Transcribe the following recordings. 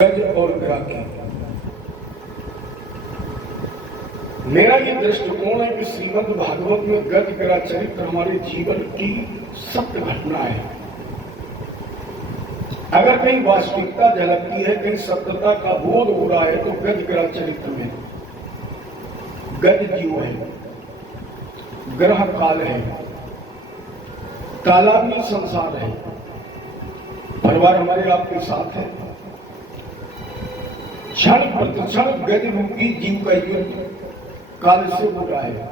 गज और ग्राह्य। मेरा ये दृष्टिकोण है कि श्रीमद् भागवत में गज ग्रा चरित्र हमारे जीवन की सत्य घटना है। अगर कहीं वास्तविकता झलकती है, कहीं सत्यता का बोध हो रहा है, तो गज ग्रा चरित्र में गज जीव है, ग्रह काल है, तालाबी संसार है, परिवार हमारे आपके साथ है। क्षण प्रतिक्षण गज रूपी जीव का युद्ध काल से हो रहा है।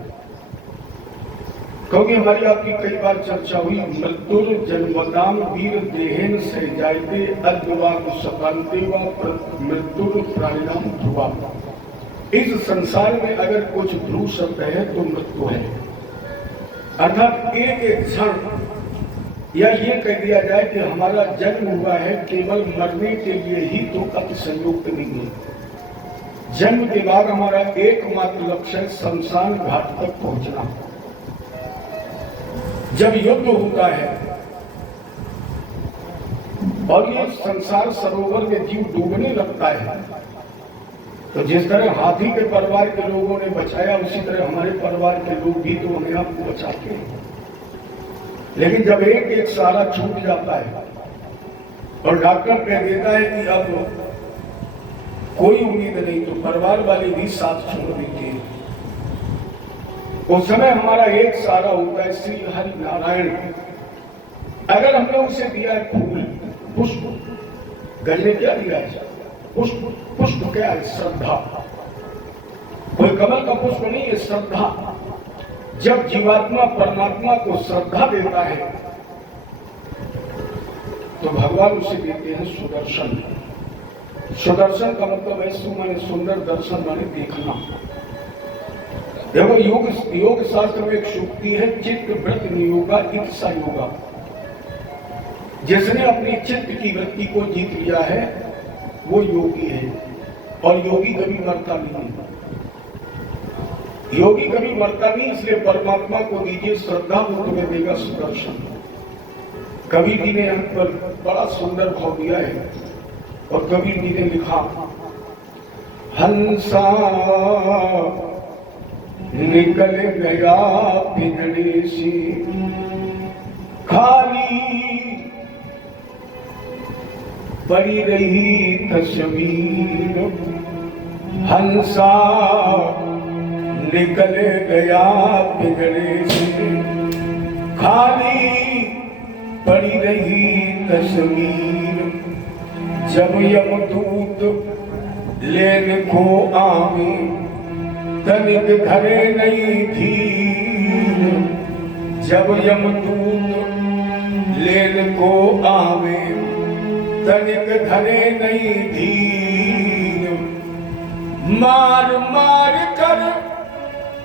क्योंकि हमारी आपकी कई बार चर्चा हुई, मृत्युर जन्मदान वीर देहेन से जायते अद्वा कुशकांते व मृत्युर प्राणिनाम ध्रुवा। इस संसार में अगर कुछ ध्रुव शब्द है तो मृत्यु है, अर्थात एक एक क्षण, या ये कह दिया जाए कि हमारा जन्म हुआ है केवल मरने के लिए ही, तो अति संयुक्त नहीं है। जन्म के बाद हमारा एकमात्र लक्ष्य है शमशान घाट तक पहुंचना। जब युद्ध होता है और ये संसार सरोवर में जीव डूबने लगता है, तो जिस तरह हाथी के परिवार के लोगों ने बचाया, उसी तरह हमारे परिवार के लोग भी तो हमें आपको बचाते हैं। लेकिन जब एक एक सारा छूट जाता है और डॉक्टर कह देता है कि अब कोई उम्मीद नहीं, तो परिवार वाले भी साथ छोड़ देते हैं। उस समय हमारा एक सारा होता है श्री हरि नारायण। अगर हमने उसे दिया है फूल पुष्प, गज ने क्या दिया है? पुष्प। पुष्प क्या है? श्रद्धा। कोई कमल का पुष्प नहीं है, श्रद्धा। जब जीवात्मा परमात्मा को श्रद्धा देता है तो भगवान उसे देते हैं सुदर्शन। सुदर्शन का मतलब है माने सुंदर, दर्शन माने देखना। देखो योग शास्त्र में एक सूक्ति है, चित्त वृत्त नियोगा इच्छा योगा। जिसने अपनी चित्त की वृत्ति को जीत लिया है वो योगी है, और योगी कभी मरता नहीं है। योगी कभी मरता नहीं, इसलिए परमात्मा को दीजिए श्रद्धा, वो तुम्हें देगा सुदर्शन। कबीर जी ने हम पर बड़ा सुंदर भाव दिया है, और कबीर जी ने लिखा, हंसा निकल गया पिंजड़े से खाली पड़ी रही तस्वीर। हंसा निकल गया पिंजड़े से खाली पड़ी रही तस्वीर। जब यमदूत लेने को आवे तनिक धरे नहीं धीर। जब यमदूत लेने को आवे तनिक धरे नहीं धीर। मार मार कर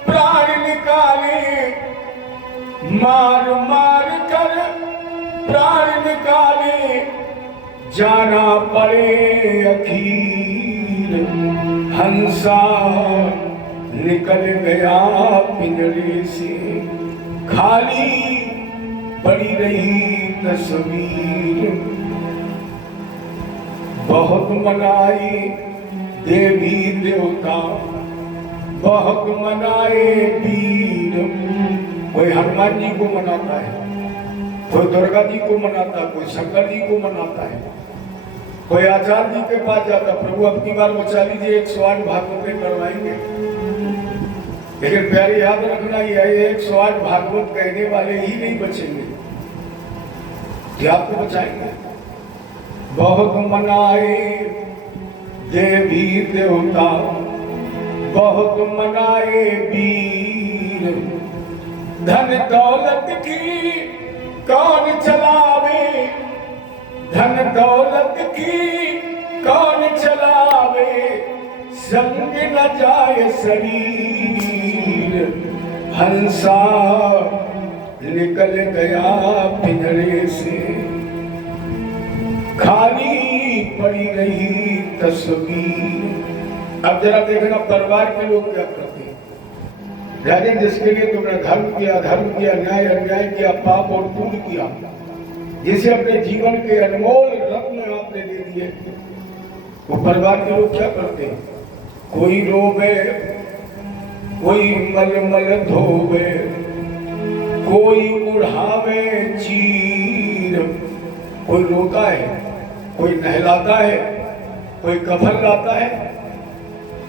प्राण निकाले, मार मार कर प्राण निकाले, जाना पड़े अखीर। हंसा निकल गया पिंजड़े से खाली पड़ी रही तस्वीर। बहुत मनाई देवी देवता, बहुत मनाए वीर। कोई हनुमान जी को मनाता है, कोई दुर्गा जी को मनाता है, कोई शंकर जी को मनाता है, कोई आचार्य जी के पास जाता, प्रभु अपनी बार बचा लीजिए, 108 भागवत करवाएंगे। लेकिन प्यारे याद रखना, ये 108 भागवत कहने वाले ही नहीं बचेंगे, ये आपको बचाएंगे। बहुत मनाए देवी देवता, बहुत मनाए वीर। धन दौलत की कौन चलावे, धन दौलत की कौन चलावे, संग न जाए शरीर। हंसा निकल गया पिंजड़े से खाली पड़ी रही तस्वीर। अब जरा देखना परिवार के लोग क्या करते हैं। राजे, जिसके लिए तुमने धर्म किया, धर्म किया, न्याय अन्याय किया, पाप और पुण्य किया, जिसे अपने जीवन के अनमोल रत्न आपने दे दिए, वो परिवार के लोग क्या करते हैं, कोई रोवे, कोई मलमल धोवे, कोई उड़ावे चीर। कोई रोता है, कोई नहलाता है, कोई कफन लाता है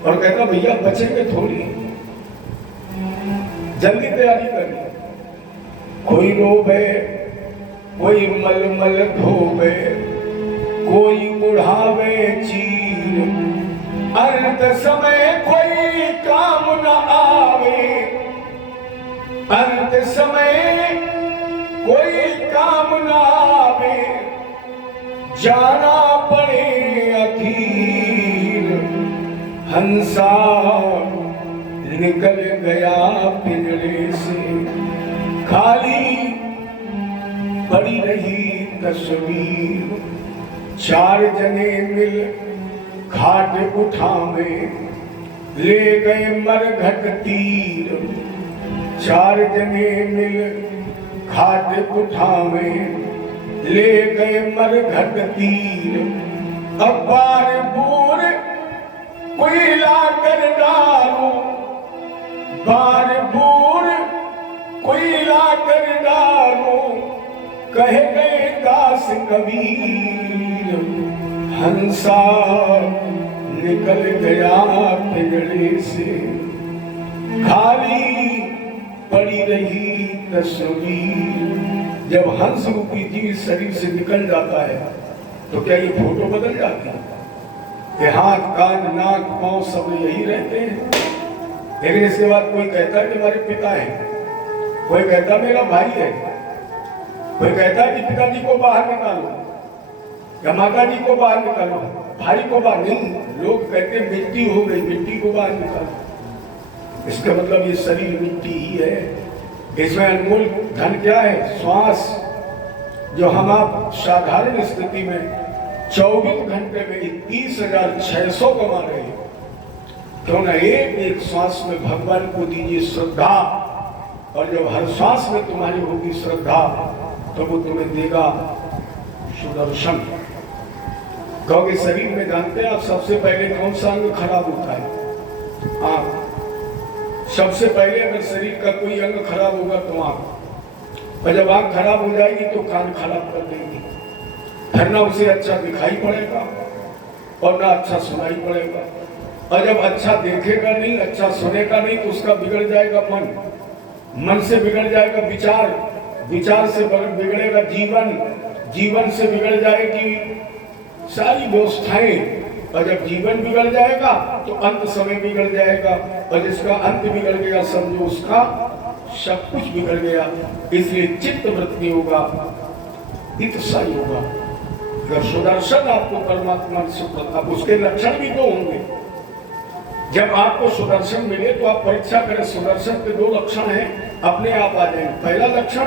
और कहता भैया बचेंगे थोड़ी, जल्दी तैयारी करनी। कोई रोवे, कोई मलमल धोवे, कोई उड़ावे चीर। अंत समय कोई काम न आवे, अंत समय कोई काम न आवे, जाना पड़े अधीर। हंसा निकल गया पिंजरे से, खाली पड़ी रही तस्वीर। चार जने मिल घाट उठावे, ले गए मरघट तीर। चार जने मिल घाट उठावे, ले गए मरघट तीर। अब बार बूर कोई ला कर डालो, बार बूर कोई ला कर डालो, कह गए दास कबीर। हंसा निकल गया पिंजरे से, खाली पड़ी रही तस्वीर। जब हंस रूपी जीव शरीर से निकल जाता है तो क्या ये फोटो बदल जाती है कि हाथ कान नाक पांव सब यही रहते हैं? लेकिन इसके बाद कोई कहता है कि हमारे पिता है, कोई कहता मेरा भाई है, कोई कहता है कि पिताजी को बाहर निकालो या माता जी को बाहर निकालो, भाई को बाहर नहीं। लोग कहते मिट्टी हो गई, मिट्टी को बाहर निकालो। इसका मतलब ये शरीर मिट्टी ही है। इसमें अनमोल धन क्या है? श्वास, जो हम आप साधारण स्थिति में 24 घंटे में 21,600 कमा रहे हैं। क्यों ना एक एक श्वास में भगवान को दीजिए श्रद्धा, और जब हर श्वास में तुम्हारी होगी श्रद्धा तो वो तुम्हें देगा सुदर्शन। क्योंकि शरीर में जानते हैं आप, सबसे पहले कौन सा अंग खराब होता है? आंख। सबसे पहले अगर शरीर का कोई अंग खराब होगा तो आंख, और जब आंख खराब हो जाएगी तो कान खराब कर देंगे। फिर ना उसे अच्छा दिखाई पड़ेगा और ना अच्छा सुनाई पड़ेगा। और जब अच्छा देखेगा नहीं, अच्छा सुनेगा नहीं, तो उसका बिगड़ जाएगा मन, मन से बिगड़ जाएगा विचार, विचार से बिगड़ेगा जीवन, जीवन से बिगड़ जाएगी सारी व्यवस्थाएं। और जब जीवन बिगड़ जाएगा तो अंत समय बिगड़ जाएगा, और जिसका अंत बिगड़ गया समझो उसका सब कुछ बिगड़ गया। इसलिए चित्त वृत्ति होगा, इत्साई होगा। अगर सुदर्शन आपको परमात्मा से, अब उसके लक्षण भी तो होंगे। जब आपको सुदर्शन मिले तो आप परीक्षा करें। सुदर्शन के 2 लक्षण हैं, अपने आप आ जाएंगे। पहला लक्षण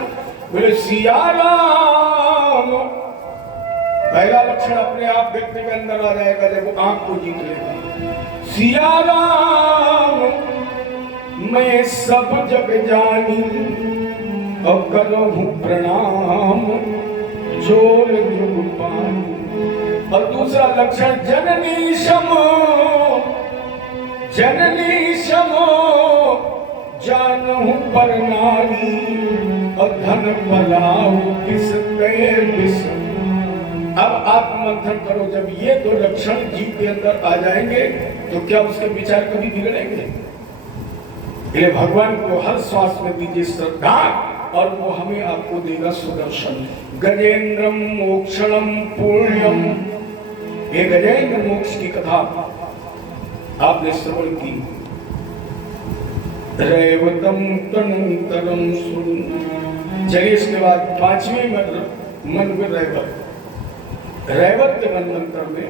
बोले सिया राम, पहला लक्षण अपने आप व्यक्ति के अंदर आ जाएगा जब वो आंख को जीत लेगा। सिया राम मैं सब जग जानी, और करूं प्रणाम जोर जुग पानी। और दूसरा लक्षण जननी शमो, जननी शमो जानहु पर नारी, और धन पलाऊ किस गए विष। अब आप मंथन करो, जब ये 2 लक्षण जीव के अंदर आ जाएंगे तो क्या उसके विचार कभी बिगड़ेंगे? ये भगवान को हर श्वास में दीजिए श्रद्धा, और वो हमें आपको देगा सुदर्शन। गजेंद्रम मोक्षणम पुण्यम, ये गजेंद्र मोक्ष की कथा आपने श्रवण की। रैवतम तनंतरम सुन। चलिए इसके बाद 5वें मन में रैवत, रैवत के मनवंतर में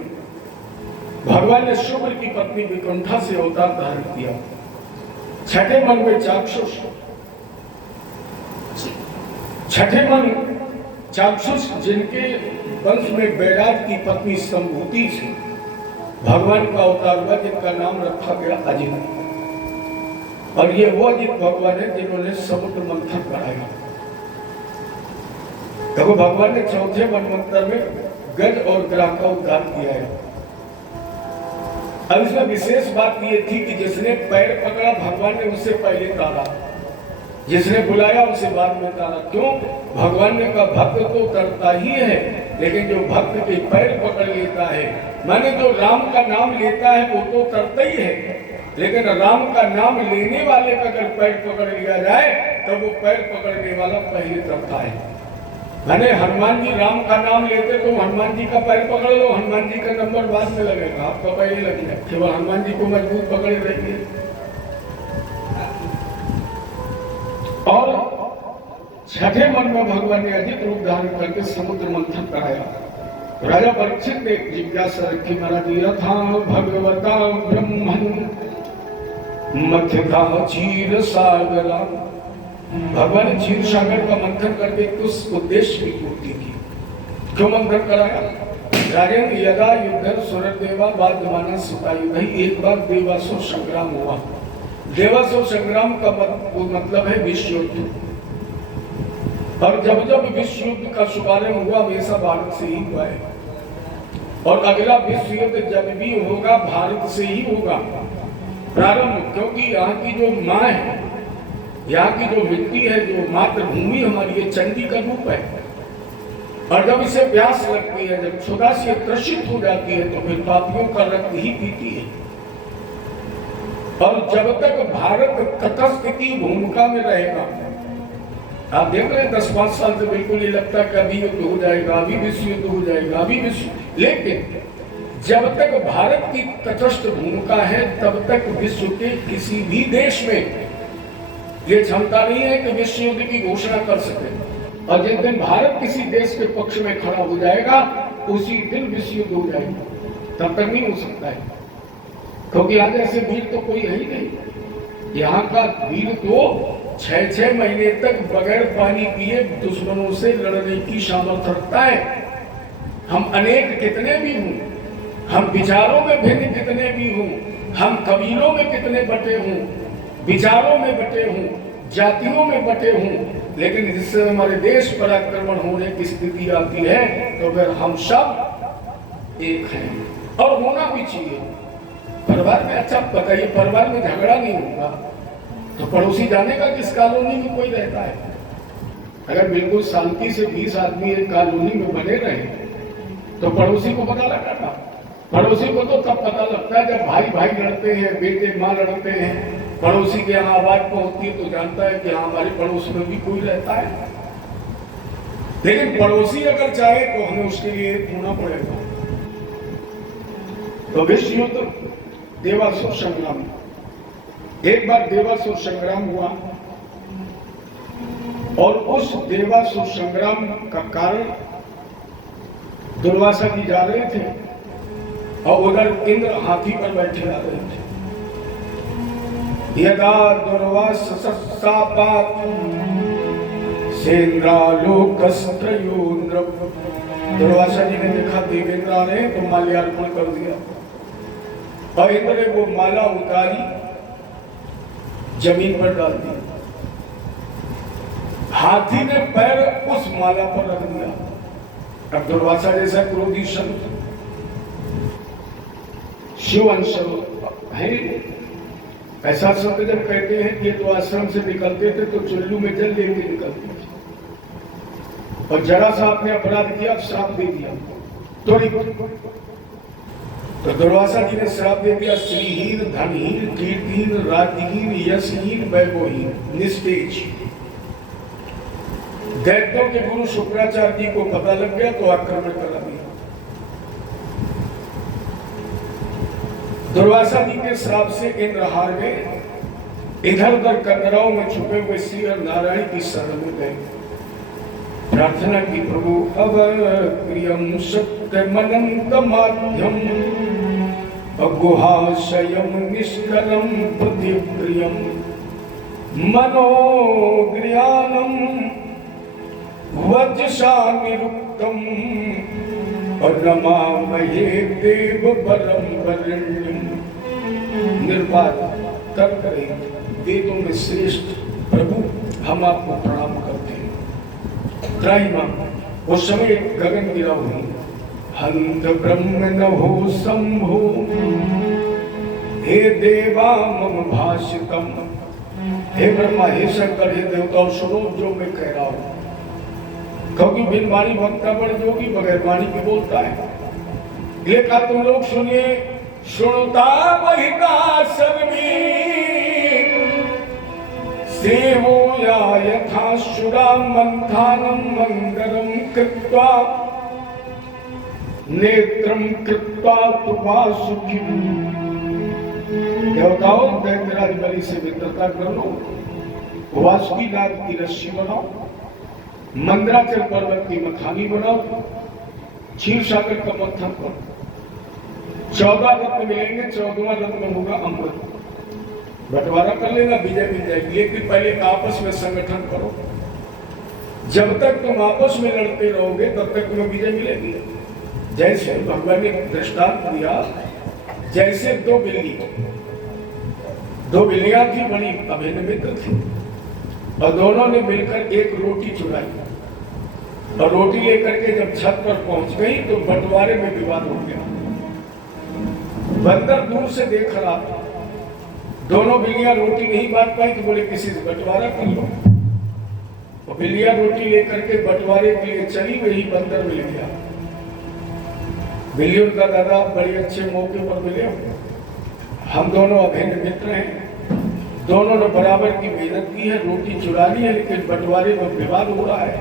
भगवान ने शुक्र की पत्नी विकुंठा से अवतार धारण किया। 6ठे मन में चाक्षुष, 6ठे मन चाक्षुष जिनके वंश में बैराज की पत्नी संभूति थी, भगवान का अवतार हुआ जिनका नाम रखा गया अजित। और ये वो अजित भगवान है जिन्होंने समुद्र मंथन कराया। देखो भगवान ने 4थे मनवंतर में गज और ग्राह का उद्धार किया है। अब इसमें विशेष बात ये थी कि जिसने पैर पकड़ा भगवान ने उससे पहले तारा, जिसने बुलाया उसे बाद में तारा। क्यों? भगवान ने कहा भक्त तो करता ही है, लेकिन जो भक्त के पैर पकड़ लेता है, माने जो राम का नाम लेता है वो तो करता ही है, लेकिन राम का नाम लेने वाले का अगर पैर पकड़ लिया जाए तो वो पैर पकड़ने वाला पहले करता है। मैंने हनुमान जी राम का नाम लेते तो हनुमान जी का पैर पकड़ लो, हनुमान जी का नंबर बाद में लगेगा, आपका पहले लगेगा, केवल हनुमान जी को मजबूत पकड़े रहिए। और छठे मन में भगवान ने अधिक रूप धारण करके समुद्र मंथन कराया। राजा परीक्षित ने जिज्ञासा रखी, महाराज यथा भगवता ब्रह्मन मथ्यता क्षीर सागरा। भगवान ने क्षीर सागर का मंथन करके उस उद्देश्य की पूर्ति की। क्यों मंथन कराया? राजेंद्र यदा युद्ध सुरदेवा बाध्यमाना सुतायुध, एक बार देवासुर संग्राम हुआ। देवासुर संग्राम का मतलब है विश्व युद्ध, और जब जब विश्व युद्ध का शुभारंभ हुआ हमेशा भारत से ही हुआ है, और अगला विश्व युद्ध जब भी होगा भारत से ही होगा प्रारंभ। क्योंकि यहाँ की जो माँ है, यहाँ की जो मिट्टी है, जो मातृभूमि हमारी, ये चंडी का रूप है, और जब इसे प्यास लगती है, जब क्षुधा से त्रसित हो जाती है तो फिर पापियों का रक्त ही पीती है। और जब तक भारत तटस्थ की भूमिका में रहेगा, आप देख रहे हैं 10-5 साल से बिल्कुल ये लगता है कि अभी युद्ध हो जाएगा, अभी विश्व युद्ध हो जाएगा, अभी विश्व, लेकिन जब तक भारत की तटस्थ भूमिका है तब तक विश्व के किसी भी देश में ये क्षमता नहीं है कि विश्व युद्ध की घोषणा कर सके। और जिस दिन भारत किसी देश के पक्ष में खड़ा हो जाएगा उसी दिन विश्व युद्ध हो जाएगा, तब तक नहीं हो सकता है, क्योंकि आज ऐसे वीर तो कोई है ही नहीं। यहाँ का वीर तो 6-6 महीने तक बगैर पानी पिए दुश्मनों से लड़ने की सामर्थ्य रखता है। हम अनेक कितने भी हों, हम विचारों में भिन्न कितने भी हों, हम कबीलों में कितने बटे हों, विचारों में बटे हों, जातियों में बटे हों, लेकिन जिससे हमारे देश पर आक्रमण होने की स्थिति आती है तो फिर हम सब एक हैं, और होना भी चाहिए। परिवार में अच्छा बताइए, परिवार में झगड़ा नहीं होगा तो पड़ोसी जाने का किस कॉलोनी में कोई रहता है? अगर बिल्कुल शांति से 20 आदमी एक कॉलोनी में बने रहे तो पड़ोसी को पता लगता। पड़ोसी को तो तब पता लगता है जब भाई भाई लड़ते हैं, बेटे माँ लड़ते हैं, पड़ोसी के यहाँ आवाज पहुंचती है तो जानता है कि हाँ हमारे पड़ोस में भी कोई रहता है। लेकिन पड़ोसी अगर चाहे तो हमें उसके लिए होना पड़ेगा। तो विश्व युद्ध देवासुर संग्राम, एक बार देवासुर संग्राम हुआ, और उस देवासुर संग्राम का कारण दुर्वासा जी जा रहे थे और उधर इंद्र हाथी पर बैठे आ रहे थे। यदा दुर्वासा दुर्वासा जी ने देखा देवेंद्र आ रहे तो माल्यार्पण कर दिया, और इंद्र ने वो माला उतारी जमीन पर डाल दी। हाथी ने पैर उस माला पर रख दिया। अब दुर्वासा जैसा क्रोधी संत शिव अंश है, ऐसा संत जब कहते हैं कि तो आश्रम से निकलते थे तो चुल्लू में जल लेके निकलते थे, और जरा सा आपने अपराध किया श्राप दे दिया तो दुर्वासा जी ने श्राप दे दिया, श्रीहीन, धनहीन, कीर्तिहीन, राज्यहीन, यशहीन, वैभवहीन, निस्तेज। दैत्यों के गुरु शुक्राचार्य जी को पता लग गया तो आक्रमण करा दिया। दुर्वासा जी के श्राप से इंद्र हार गए, इधर उधर कंदराओं में छुपे हुए श्री नारायण की शरण में गए, प्रार्थना की प्रभु अब प्रियम सत्य मनंत माध्यम अगुहाशयम निष्कलम प्रतिप्रियम मनोग्रियानम वज्षा निरुक्तम और नमामहे देव परम वरेण्यम। निर्बाध तर्क रहित वेदों में श्रेष्ठ प्रभु हम आपको प्रणाम करते हैं। त्राहिमाम उस समय गगन गिरा हुई, हंत ब्रह्म न हो शंभो हे देवा मम भाषितम, हे ब्रह्मा, हे शंकर, हे देवताओं, सुनो जो मैं कह रहा हूं। क्योंकि बिन वाणी वक्ता बड़ जोगी, बगैर वाणी के बोलता है। ये कहा तुम लोग सुनिए। सुनता महिता सर्वी सेवो या यथा शुरा मंथानम मंगलम कृत्वा नेत्रम कृत्वा तुवा सुखी। देवताओं, दैत्यराज बलि से मित्रता कर लो, वासुकी नाग की रस्सी बनाओ, मंदराचल पर्वत की मखानी बनाओ, क्षीर सागर का मंथन करो। 14 रत्न मिलेंगे, 14वां रत्न होगा अमृत। बंटवारा कर लेना, विजय मिल जाएगी। लेकिन पहले आपस में संगठन करो। जब तक तुम आपस में लड़ते रहोगे तब तक तुम्हें विजय मिलेगी। जैसे भगवान ने दृष्टांत दिया, जैसे दो बिल्लियां थी, बड़ी अभिन्न मित्र थी, और दोनों ने मिलकर एक रोटी चुराई, और रोटी लेकर के जब छत पर पहुंच गई तो बंटवारे में विवाद हो गया। बंदर दूर से देख रहा था, दोनों बिल्लियां रोटी नहीं बांट पाई तो बोले किसी से बंटवारा कर लो। और बिल्लियां रोटी लेकर के बंटवारे के लिए चली, वही बंदर मिल गया। बिल्लियों का दादा बड़े अच्छे मौके पर मिले, हम दोनों अभिन्न मित्र हैं, दोनों ने बराबर की मेहनत की है, रोटी चुरा ली है, लेकिन बंटवारे में विवाद हो रहा है,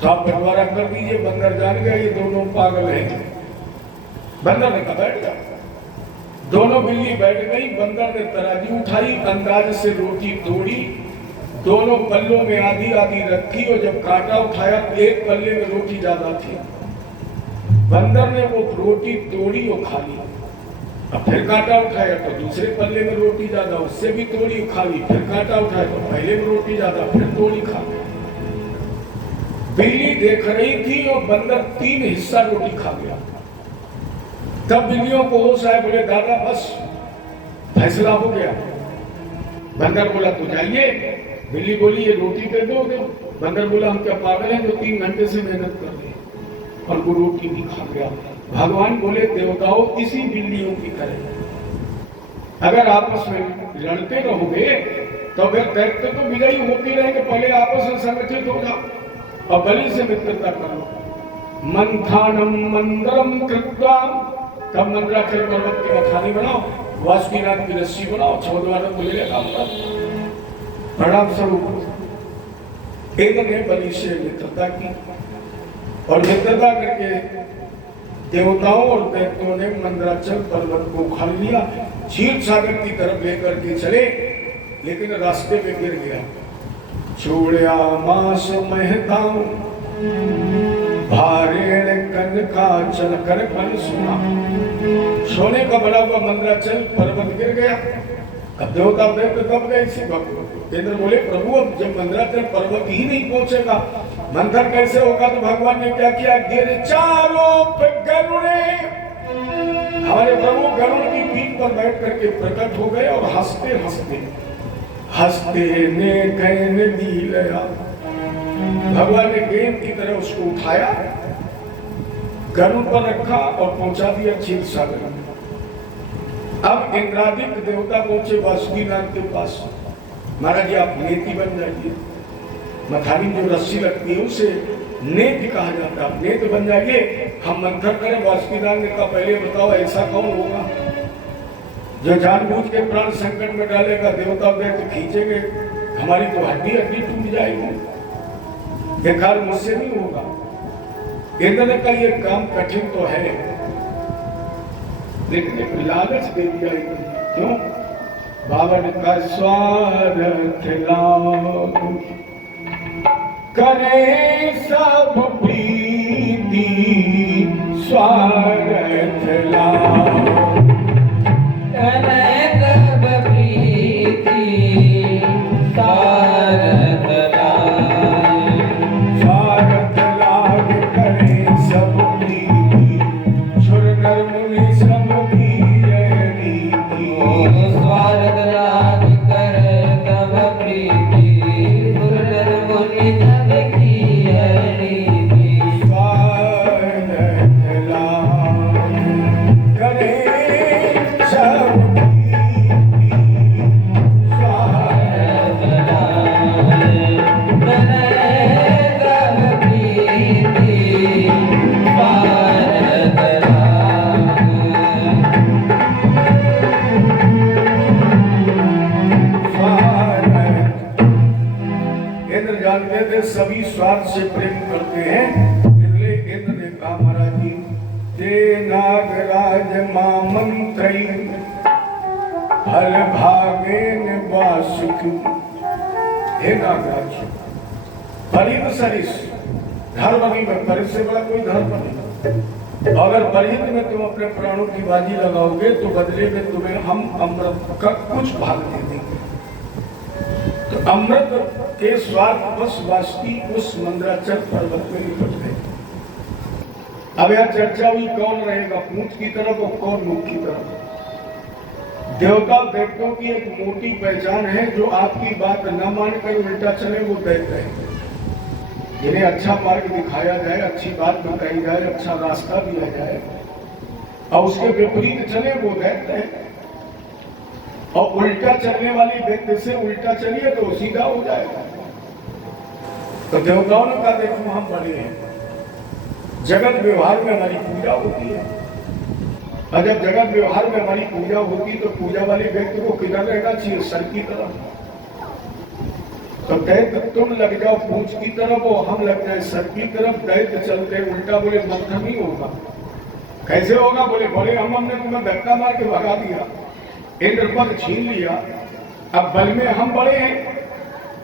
तो आप बंटवारा कर दीजिए। बंदर जान गया ये दोनों पागल हैं। बंदर ने कहा बैठ जा। दोनों बिल्ली बैठ गई। बंदर ने तराजू उठाई, अंदाज से रोटी तोड़ी, दोनों पल्लों में आधी आधी रखी, और जब कांटा उठाया तो एक पल्ले में रोटी ज्यादा थी। बंदर ने वो रोटी तोड़ी और खा ली। अब फिर कांटा उठाया तो दूसरे पल्ले में रोटी ज्यादा, उससे भी तोड़ी खा ली। फिर कांटा उठाया तो पहले में रोटी ज्यादा, फिर तोड़ी खा ली। बिल्ली देख रही थी और बंदर 3 हिस्सा रोटी खा गया। तब बिल्लियों को होश आया, बोले दादा बस फैसला हो गया। बंदर बोला तो जाइए। बिल्ली बोली ये रोटी दे दो। बंदर बोला हम क्या पागल हैं जो 3 घंटे से मेहनत कर रहे हैं, और वो रोटी भी खा गया। भगवान बोले देवताओं, इसी बिल्लियों की तरह अगर आपस में लड़ते रहोगे तो फिर दैत्य तो विजयी होते रहेंगे। पहले आपस में संगठित हो जाओ और बलि से मित्रता करो। मंथानम मंदरम कृत्वा, तब मंदराचल पर्वत की मखानी बनाओ, वासुकीनाथ की रस्सी बनाओ, 14वां रत्न मिलेगा आपका। प्रणाम स्वरूप इंद्र ने बलि से मित्रता की, और मित्रता करके देवताओं और दैत्यों ने मंदराचल पर्वत को उखाड़ लिया, क्षीर सागर की तरफ लेकर के चले, लेकिन रास्ते में गिर गया। छोड़या मास महता भारेण कनका चल कर पन सुना। सोने का बना हुआ मंदराचल पर्वत गिर गया। अब देवता दैत्य कब गए इसी वक्त। इंद्र बोले प्रभु अब जब मंदराचल पर्वत ही नहीं पहुंचेगा, मंथन कैसे होगा। तो भगवान ने क्या किया, गिर चारों पे गरुड़े, हमारे प्रभु गरुड़ की पीठ पर बैठ करके प्रकट हो गए, और हंसते हंसते ने गैन ली लिया। भगवान ने गेंद की तरह उसको उठाया, गरुड़ पर रखा और पहुंचा दिया क्षीर सागर में। अब इंद्रादित्य देवता पहुंचे वासुकीनाथ के पास। महाराज जी आप नेति बन जाइए, मखानी जो रस्सी लगती है उसे नेति कहा जाता है, नेति बन जाइए, हम मंथन करें। वासुकीनाथ ने कहा पहले बताओ ऐसा कौन होगा जो जानबूझ के प्राण संकट में डालेगा। देवता दैत्य खींचेंगे, हमारी तो हड्डी हड्डी टूट जाएगी, बेकार मुझसे नहीं होगा। इंद्र ने कहा ये काम कठिन तो है, लेकिन एक लालच दे दिया। क्यों? बाबा ने कहा स्वार्थ लाभ करे सब प्रीति, स्वार्थ लाभ करे सब प्रीति, स्वार्थ लाभ करे सब प्रीति, सुर नर मुनि सब की रीति। स्वार्थ लाभ करे सब प्रीति, सुर नर मुनि सब की रीति। स्वार्थ लाभ करे सभी स्वार्थ से प्रेम करते हैं। इसलिए इंद्र ने कहा महाराज जी, ते नागराज मामंत्री फल भागेन वासुकी। हे नागराज, परित सरिस, धर्म नहीं है, परित से बड़ा कोई धर्म नहीं। अगर परित में तुम अपने प्राणों की बाजी लगाओगे तो बदले में तुम्हें हम अमृत का कुछ भाग दे देंगे। तो अमृत के स्वार्थ बस वासुकी उस मंदराचल पर्वत में निकट गए। अब यह चर्चा हुई कौन रहेगा पूंछ की तरफ और कौन मुख की तरफ। देवता दैत्यों की एक मोटी पहचान है, जो आपकी बात न मानकर उल्टा चले वो दैत्य है। जिन्हें अच्छा मार्ग दिखाया जाए, अच्छी बात बताई जाए, अच्छा रास्ता दिया जाए और उसके विपरीत चले वो दैत्य है। और उल्टा चलने वाली व्यक्ति से उल्टा चलिए तो सीधा हो जाएगा। तो देवताओं ने कहा देखो हम बड़े हैं, जगत व्यवहार में हमारी पूजा होती है, और जब जगत व्यवहार में हमारी पूजा होती तो पूजा वाले व्यक्ति को किधर रहना चाहिए? सर की तरफ। तो दैत्य तुम लग जाओ पूंछ की तरफ और हम लग जाए सर की तरफ। दैत्य चलते उल्टा, बोले मंथन नहीं होगा। कैसे होगा? बोले हमने तुम्हें धक्का मार के भगा दिया, इंद्र पद छीन लिया, अब बल में हम बड़े हैं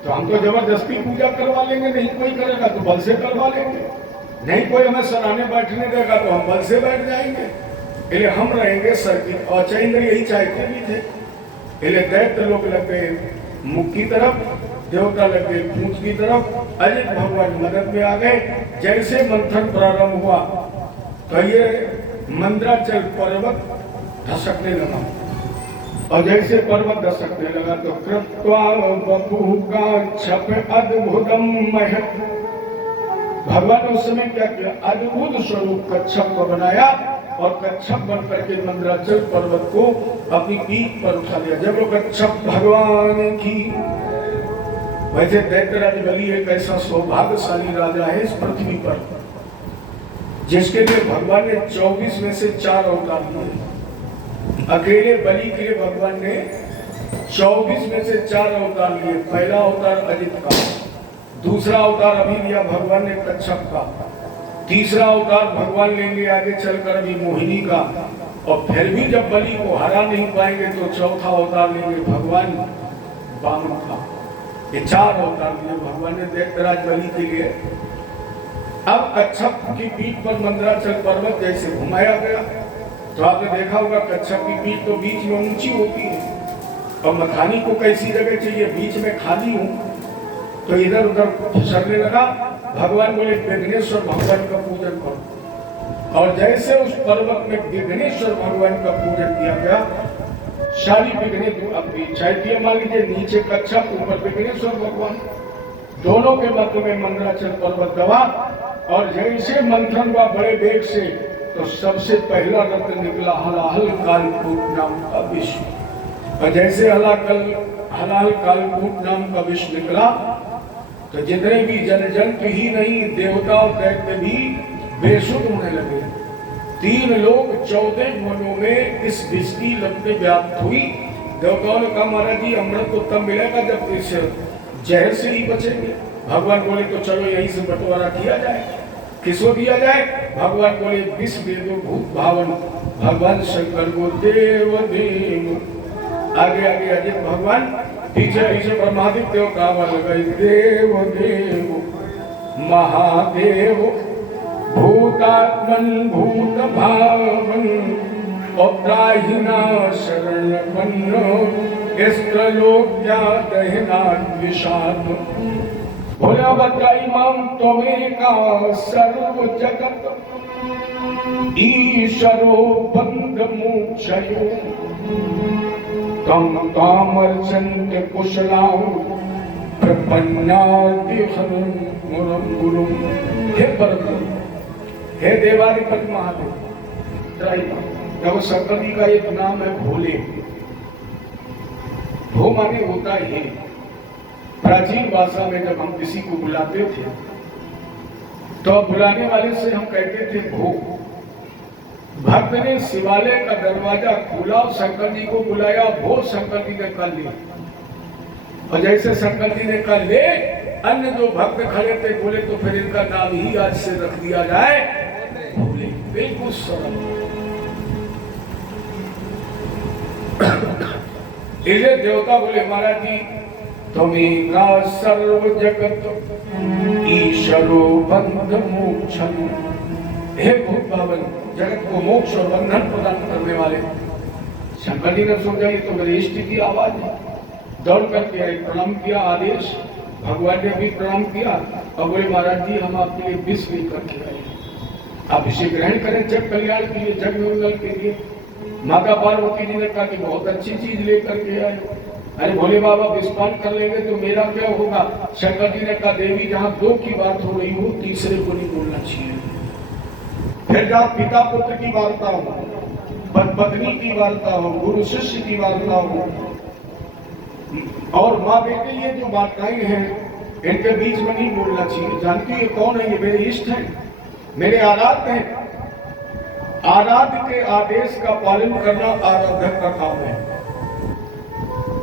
तो हम तो जबरदस्ती पूजा करवा लेंगे, नहीं कोई करेगा तो बल से करवा लेंगे, नहीं कोई हमें सराहने बैठने देगा तो हम बल से बैठ जाएंगे। इसलिए हम रहेंगे सर की। और चैंद्र यही चाहते भी थे। इसलिए दैत्य लोग लग गए मुख की तरफ, देवता लग गए पूंछ की तरफ। अजित भगवान मदद में आ गए। जैसे मंथन प्रारंभ हुआ तो ये मंदराचल पर्वत धसकने लगा, और जैसे पर्वत धसकने लगा तो कृत्वा बपू का छप अद्भुतम महत्। भगवान ने उस समय क्या किया? अद्भुत स्वरूप कच्छप को बनाया और कच्छप बन करके मंदराचल पर्वत को अपनी पीठ पर उठा लिया। जब वो कच्छप भगवान की। वैसे दैत्यराज बलि एक ऐसा सौभाग्यशाली राजा है इस पृथ्वी पर, जिसके लिए भगवान ने 24 में से 4 अवतार लिए। अकेले बलि के लिए भगवान ने 24 में से 4 अवतार लिए। पहला अवतार अजित का, दूसरा अवतार अभी लिया भगवान ने कच्छप का, तीसरा अवतार भगवान लेंगे आगे चलकर अभी मोहिनी का, और फिर भी जब बलि को हरा नहीं पाएंगे तो चौथा अवतार लेंगे भगवान वामन का। ये 4 अवतार लिए भगवान ने दैत्यराज बलि के लिए। अब कच्छप की पीठ पर मंदराचल पर्वत जैसे घुमाया गया तो आपने देखा होगा कच्छप की पीठ तो बीच में ऊंची होती है, और मखानी को कैसी जगह चाहिए? बीच में खाली हूं तो इधर उधर फिसलने लगा। भगवान बोले विघ्नेश्वर भगवान का पूजन करो, और जैसे उस पर्वत में विघ्नेश्वर भगवान का पूजन किया गया, सारी विघ्ने अपनी चैत्य मान लीजिए, नीचे कच्छप ऊपर विघ्नेश्वर भगवान, दोनों के मध्य में मंदराचल पर्वत दबा। और जैसे मंथन हुआ बड़े वेग से तो सबसे पहला रत्न निकला हलाहल कालकूट नाम का विष। और जैसे हलाहल कालकूट नाम का विष निकला तो जितने भी जंतु ही नहीं, देवता और दैत्य भी बेसुध होने लगे। 3 लोग 14 वनों में इस विष की लपटें व्याप्त हुई। देवताओं ने कहा महाराज जी अमृत तो तब मिलेगा जब इस जहर से ही बचेंगे। भगवान बोले तो चलो यहीं से बंटवारा किया जाए। किसको दिया जाए? भगवान बोले विष वेदो भूत भावन। भगवान शंकर को देव देव, आगे आगे अजित भगवान, पीछे पीछे ब्रह्मादित्य देव का आवाज लगाई, देव देव महादेव भूतात्मन भूत भावन अप्राहिना शरण बन्नो स्त्रलोक्या दहना विषाद। भोला बताई माम त्वमेका सर्व जगत ईश्वरो बंद मोक्षयो तम कामर्चन्त कुशलाओ प्रपन्नाति हरम गुरु। हे परम, हे देवाधिपति महादेव। जब शंकर जी का एक नाम है भोले। भो माने होता है। प्राचीन भाषा में जब हम किसी को बुलाते थे तो बुलाने वाले से हम कहते थे भो। भक्त ने शिवालय का दरवाजा खोला और शंकर जी को बुलाया, भो। शंकर जी ने कहा ले, और जैसे शंकर जी ने कहा ले अन्य जो भक्त खड़े थे बोले तो फिर इनका नाम ही आज से रख दिया जाए भोले। बिल्कुल सरल। इसे देवता बोले महाराज जी तुम्हें सर्व जगत ईश्वरो बंध मोक्षम। हे भूत पावन जगत को मोक्ष और बंधन प्रदान करने वाले। शंकर जी ने सोचा ये तो मेरे इष्ट की आवाज है। दौड़ करके आए, प्रणाम किया, आदेश भगवान ने भी प्रणाम किया और बोले महाराज जी हम आपके लिए विष लेकर के आए, आप इसे ग्रहण करें जग कल्याण के लिए, जग मंगल के लिए। माता पार्वती जी ने कहा कि बहुत अच्छी चीज लेकर के आए। अरे भोले बाबा विस्पान कर लेंगे तो मेरा क्या होगा। शंकर जी ने कहा देवी जहाँ दो की बात हो रही हो तीसरे को नहीं बोलना चाहिए। फिर जहाँ पिता पुत्र की वार्ता हो, पत्नी की वार्ता हो, गुरु शिष्य की वार्ता हो और माँ बेटे ये जो वार्ताएं हैं इनके बीच में नहीं बोलना चाहिए। जानती है कौन है? ये मेरे इष्ट हैं, मेरे आराध्य हैं। आराध्य के आदेश का पालन करना आराधक का काम है।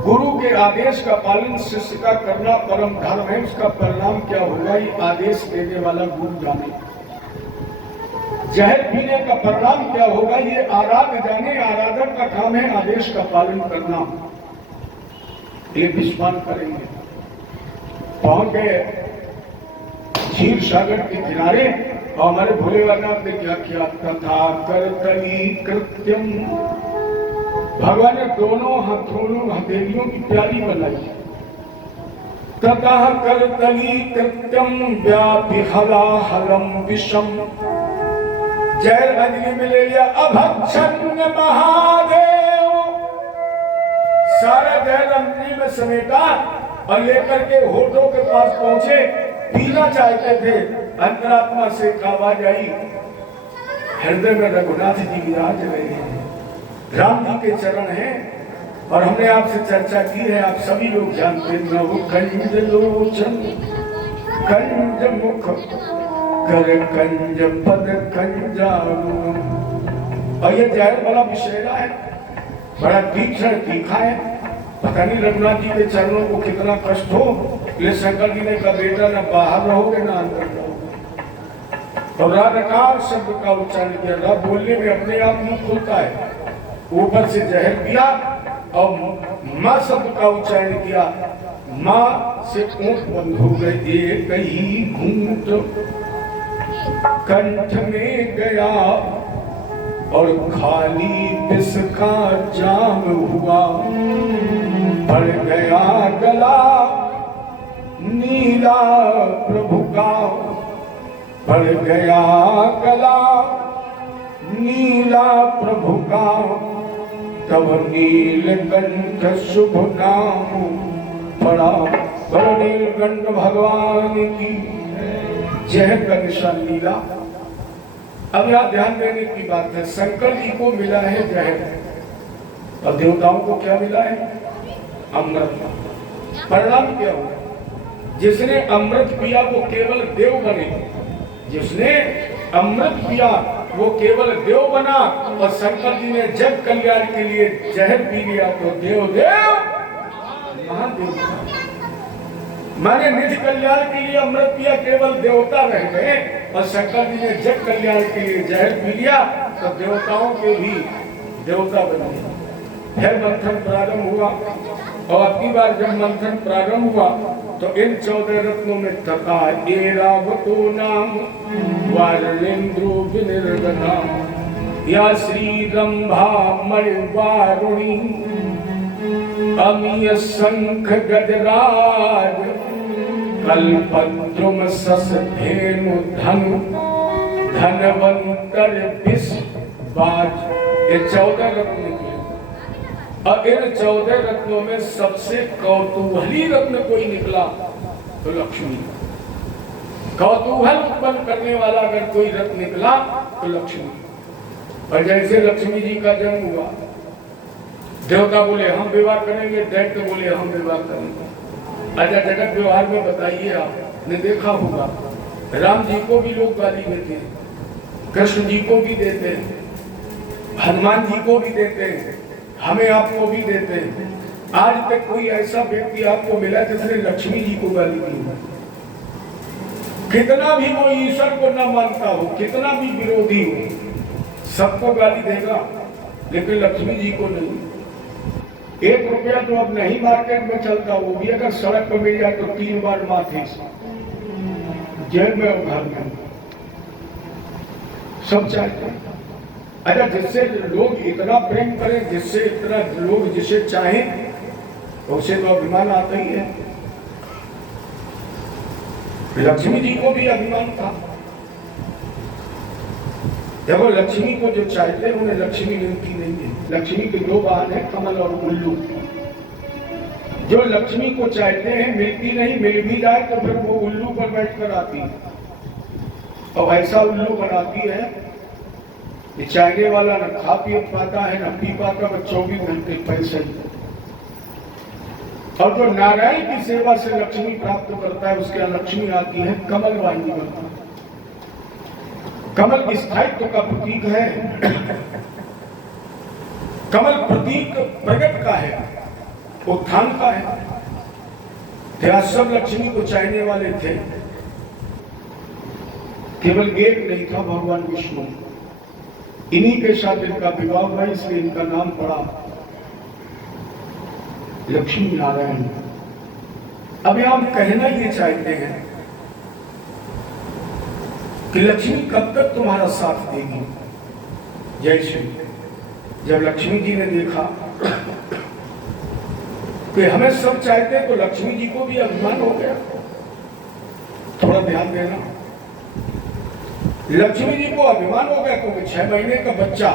गुरु के आदेश का पालन शिष्य का करना परम धर्म है। उसका परिणाम क्या होगा ये आदेश देने वाला गुरु जाने। जहर पीने का परिणाम क्या होगा ये आराध्य जाने। आराधक का काम है आदेश का पालन करना। ये विस्पान करेंगे। पहुंच गए क्षीर सागर के किनारे और हमारे भोले बाबा ने क्या किया? तथा करतली कृत्यम। भगवान ने दोनों हथेलियों की प्याली बनाई। तथा करतली कृत्यम व्यापी हलाहलम विषम। जय अंजलि में ले लिया अभक्षण महादेव। सारा जहर अंजलि में समेटा और लेकर के होठों के पास पहुंचे। पीना चाहते थे, अंतरात्मा से आवाज आई, हृदय में रघुनाथ जी विराज रहे हैं, राम जी के चरण हैं। और हमने आपसे चर्चा की है, आप सभी लोग जानते हैं। नव कंज लोचन कंज मुख कर कंज पद कंजारू। और ये जहर बड़ा विषैला है, बड़ा तीक्ष्ण तीखा है। पता नहीं रघुनाथ जी के चरणों को कितना कष्ट हो। ये शंकर जी ने कहा बेटा ना बाहर रहोगे ना अंदर रहोगे। और राधकार शब्द का उच्चारण किया। रा बोलने में अपने आप मुंह खुलता है। ऊपर से जहर पिया और माँ शब्द का उच्चारण किया। माँ से ऊँट बंद हो गए। एक ही घूंट कंठ में गया और खाली विष का जाम हुआ। पड़ गया गला नीला प्रभु का। पड़ गया गला नीला प्रभु का। तब नीलकंठ शुभ नाम पड़ा। बड़ नीलकंठ भगवान की जय का नीला। अब यहाँ ध्यान देने की बात है, शंकर जी को मिला है जहर और देवताओं को क्या मिला है? अमृत। परिणाम क्या हुआ? जिसने अमृत पिया वो केवल देव बने। जिसने अमृत पिया वो केवल देव बना। और शंकर जी ने जग कल्याण के लिए जहर पी लिया तो देव देव महादेव। मैंने निज कल्याण के लिए अमृत पिया, केवल देवता रह गए। और शंकर जी ने जग कल्याण के लिए जहर पी लिया तो देवताओं के भी देवता बने। फिर मंथन प्रारंभ हुआ और अगली बार जब मंथन प्रारंभ हुआ तो इन 14 रत्नों में तथा एरावतो नाम वारणेन्द्रो विनिर्गता या श्री रंभा मणिवारुणी अमीय शंख गजराज कल्पद्रुम सस धेनु धनु धनवंतर विष बाज। ये 14 रत्न निकले। और इन 14 रत्नों में सबसे कौतूहली रत्न कोई निकला तो लक्ष्मी। कौतूहल उत्पन्न करने वाला अगर कोई रत्न निकला तो लक्ष्मी। और जैसे लक्ष्मी जी का जन्म हुआ, देवता बोले हम विवाह करेंगे, दैत्य बोले हम विवाह करेंगे। अच्छा जगत व्यवहार में बताइए, आपने देखा होगा राम जी को भी लोग गाली देते हैं, कृष्ण जी को भी देते हैं, हनुमान जी को भी देते हैं, हमें आपको भी देते हैं। आज तक कोई ऐसा व्यक्ति आपको मिला जिसने लक्ष्मी जी को गाली दी? कितना भी वो ईश्वर को न मानता हो, कितना भी विरोधी हो, सबको गाली देगा, लेकिन लक्ष्मी जी को नहीं। 1 रुपया तो अब नहीं मार्केट में चलता, वो भी अगर सड़क पर मिल जाए तो 3 बार माथे जेब में और घर में, सब चाहते हैं। अच्छा, जिससे लोग इतना प्रेम करें, जिससे इतना लोग जिसे चाहें, उसे तो अभिमान आता ही है। लक्ष्मी जी को भी अभिमान था। देखो, लक्ष्मी को जो चाहते हैं उन्हें लक्ष्मी मिलती नहीं है। लक्ष्मी के 2 वाहन है, कमल और उल्लू। जो लक्ष्मी को चाहते हैं मिलती नहीं, मिल भी जाए तो फिर वो उल्लू पर बैठकर आती है, और ऐसा उल्लू बनाती है कि चाहने वाला न खा पी पाता है, न पी पाता, बस 24 घंटे पैसे ही। और जो नारायण की सेवा से लक्ष्मी प्राप्त करता है, उसके यहाँ लक्ष्मी आती है कमल वाहिनी बनता है। कमल स्थायित्व का प्रतीक है। कमल प्रतीक प्रगट का है, उत्थान का है। तेरा सब लक्ष्मी को चाहने वाले थे, केवल एक नहीं था, भगवान विष्णु। इन्हीं के साथ इनका विवाह हुआ, इसलिए इनका नाम पड़ा लक्ष्मी नारायण। अभी हम कहना ये चाहते हैं कि लक्ष्मी कब तक तुम्हारा साथ देगी। जय श्री। जब लक्ष्मी जी ने देखा कि हमें सब चाहते, तो लक्ष्मी जी को भी अभिमान हो गया। थोड़ा ध्यान देना, लक्ष्मी जी को अभिमान हो गया क्योंकि 6 महीने का बच्चा,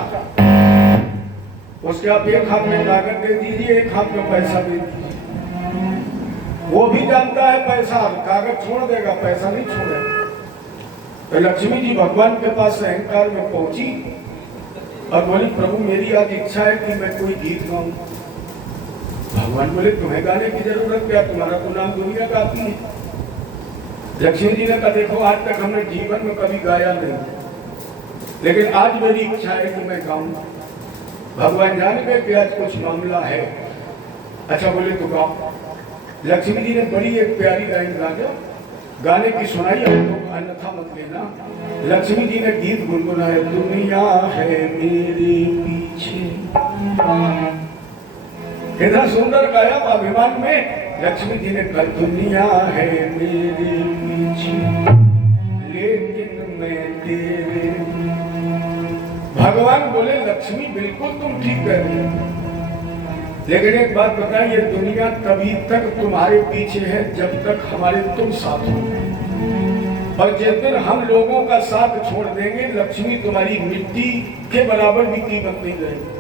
उसके आप 1 हाथ में कागज दे दीजिए, 1 हाथ में पैसा दे दीजिए। वो भी जानता है पैसा कागज छोड़ देगा, पैसा नहीं छोड़ेगा। तो लक्ष्मी जी भगवान के पास अहंकार में पहुंची और बोली, प्रभु मेरी आज इच्छा है कि मैं कोई गीत गाऊं। भगवान बोले, तुम्हें गाने की जरूरत क्या, तुम्हारा तो नाम दुनिया गाती है। लक्ष्मी जी ने कहा, देखो आज तक हमने जीवन में कभी गाया नहीं, लेकिन आज मेरी इच्छा है कि मैं गाऊं। भगवान जान गए कि आज कुछ मामला है। अच्छा, बोले तो गाओ। लक्ष्मी जी ने बड़ी एक प्यारी लाइन गाया, गाने की सुनाई, हम लोग अन्यथा मत लेना। लक्ष्मी जी ने गीत गुनगुनाया, दुनिया है मेरे पीछे। कितना सुंदर गाया अभिमान में। लक्ष्मी जी ने कहा, दुनिया है मेरे पीछे लेकिन मैं तेरे। भगवान बोले, लक्ष्मी बिल्कुल तुम ठीक कह रही हो, लेकिन एक बात बताइए, दुनिया तभी तक तुम्हारे पीछे है जब तक हमारे तुम साथ हो, और जिस दिन हम लोगों का साथ छोड़ देंगे, लक्ष्मी तुम्हारी मिट्टी के बराबर भी कीमत नहीं रहेगी।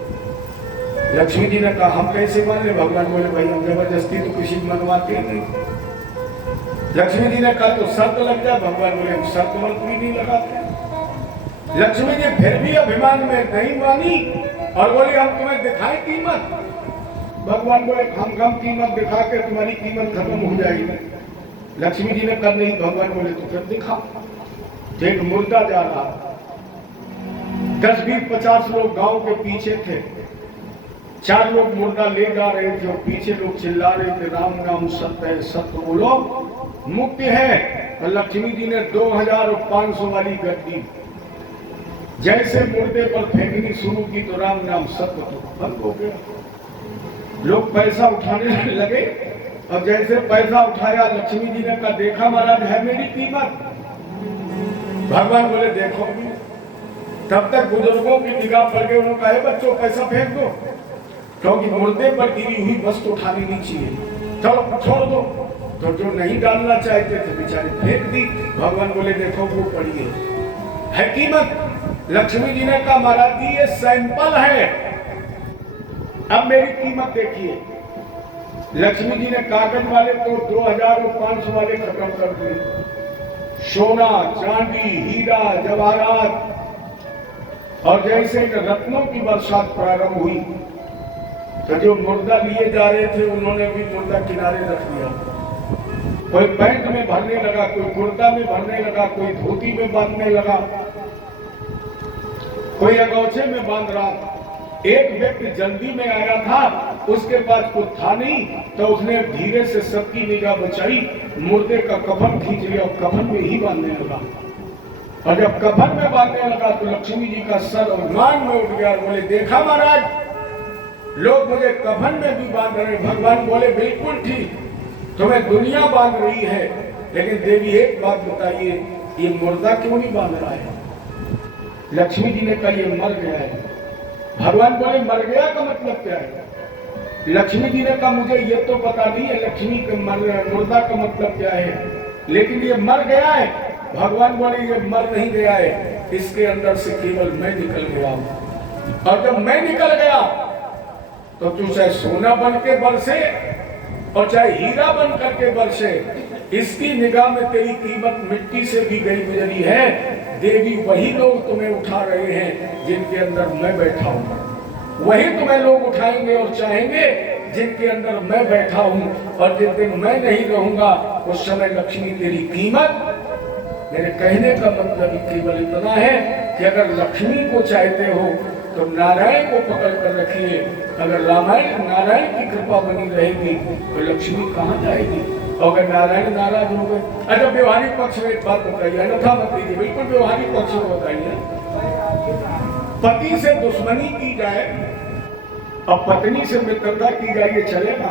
लक्ष्मी जी ने कहा, हम कैसे मान ले। भगवान बोले, भाई हम जबरदस्ती तो किसी को मनवाते नहीं। लक्ष्मी जी ने कहा, तो शर्त लग जाए। भगवान बोले, हम शर्त वर्त भी नहीं लगाते। लक्ष्मी जी फिर भी अभिमान में नहीं मानी और बोली, हम तुम्हें दिखाए कीमत। भगवान बोले, हम कीमत दिखा के तुम्हारी कीमत खत्म हो जाएगी। लक्ष्मी जी ने कहा, नहीं। भगवान बोले, तो फिर दिखा। एक मुर्दा जा रहा, 10, 20, 50 लोग गांव के पीछे थे। 4 लोग मुर्दा ले जा रहे थे और पीछे लोग चिल्ला रहे थे, राम नाम सत्य है, सत्य बोलो मुक्ति है। और लक्ष्मी जी ने 2500 वाली गद्दी जैसे मुर्दे पर फेंकनी शुरू की तो राम नाम सत्य तो बंद हो गया। लोग पैसा उठाने लगे और जैसे पैसा उठाया, लक्ष्मी जी ने कहा, देखा महाराज है मेरी कीमत। भगवान बोले, देखो। तब तक बुजुर्गों की निगाह पड़ गई। उन्होंने कहा, बच्चों पैसा फेंक दो, क्योंकि मुर्दे पर गिरी हुई वस्तु उठानी नहीं चाहिए, चलो छोड़ दो। तो जो नहीं डालना चाहते थे बेचारे फेंक दी। भगवान बोले, देखो वो पड़ी है कीमत। लक्ष्मी जी ने कहा, महाराज जी ये सैंपल है, अब मेरी कीमत देखिए। लक्ष्मी जी ने कागज वाले तो 2500 वाले खत्म कर दिए। सोना, चांदी, हीरा, जवाहरात और जैसे रत्नों की बरसात प्रारंभ हुई, तो जो मुर्दा लिए जा रहे थे उन्होंने भी मुर्दा किनारे रख दिया। कोई पैंट में भरने लगा, कोई कुर्ता में भरने लगा, कोई धोती में बांधने लगा, कोई अगौछे में बांध रहा। एक व्यक्ति जल्दी में आया था, उसके पास कुछ था नहीं, तो उसने धीरे से सबकी निगाह बचाई, मुर्दे का कफन खींच लिया और कफन में ही बांधने लगा। और जब कफन में बांधने लगा तो लक्ष्मी जी का सर और मान में उठ गया और बोले, देखा महाराज, लोग मुझे कफन में भी बांध रहे। भगवान बोले, बिल्कुल ठीक, तुम्हें दुनिया बांध रही है, लेकिन देवी एक बात बताइए, ये मुर्दा क्यों नहीं बांध रहा है? लक्ष्मी जी ने कहा, ये मर गया है। भगवान बोले, मर गया का मतलब क्या है? लक्ष्मी जी ने कहा, मुझे ये तो पता नहीं है लक्ष्मी के मुर्दा का मतलब क्या है, लेकिन ये मर गया है। भगवान बोले, ये मर नहीं गया है, इसके अंदर से केवल मैं निकल गया हूं, और जब मैं निकल गया तो तू चाहे सोना बन के बरसे और चाहे हीरा बन करके बरसे, इसकी निगाह में तेरी कीमत मिट्टी से भी गई गुजरी है। देवी, वही लोग तुम्हें उठा रहे हैं जिनके अंदर मैं बैठा हूं, वही तुम्हें लोग उठाएंगे और चाहेंगे जिनके अंदर मैं बैठा हूं। और जिस दिन मैं नहीं रहूंगा उस समय लक्ष्मी तेरी कीमत। मेरे कहने का मतलब केवल इतना है कि अगर लक्ष्मी को चाहते हो तो नारायण को पकड़ कर रखिए। अगर रामायण नारायण की कृपा बनी रहेगी तो लक्ष्मी कहाँ जाएगी? और अगर नारायण नाराज हो गए, अच्छा व्यवहारिक पक्ष में एक बात बताइए, अन्यथा मत लीजिए, बिल्कुल व्यवहारिक पक्ष में बताइए। पति से दुश्मनी की जाए और पत्नी से मित्रता की जाए, ये चलेगा?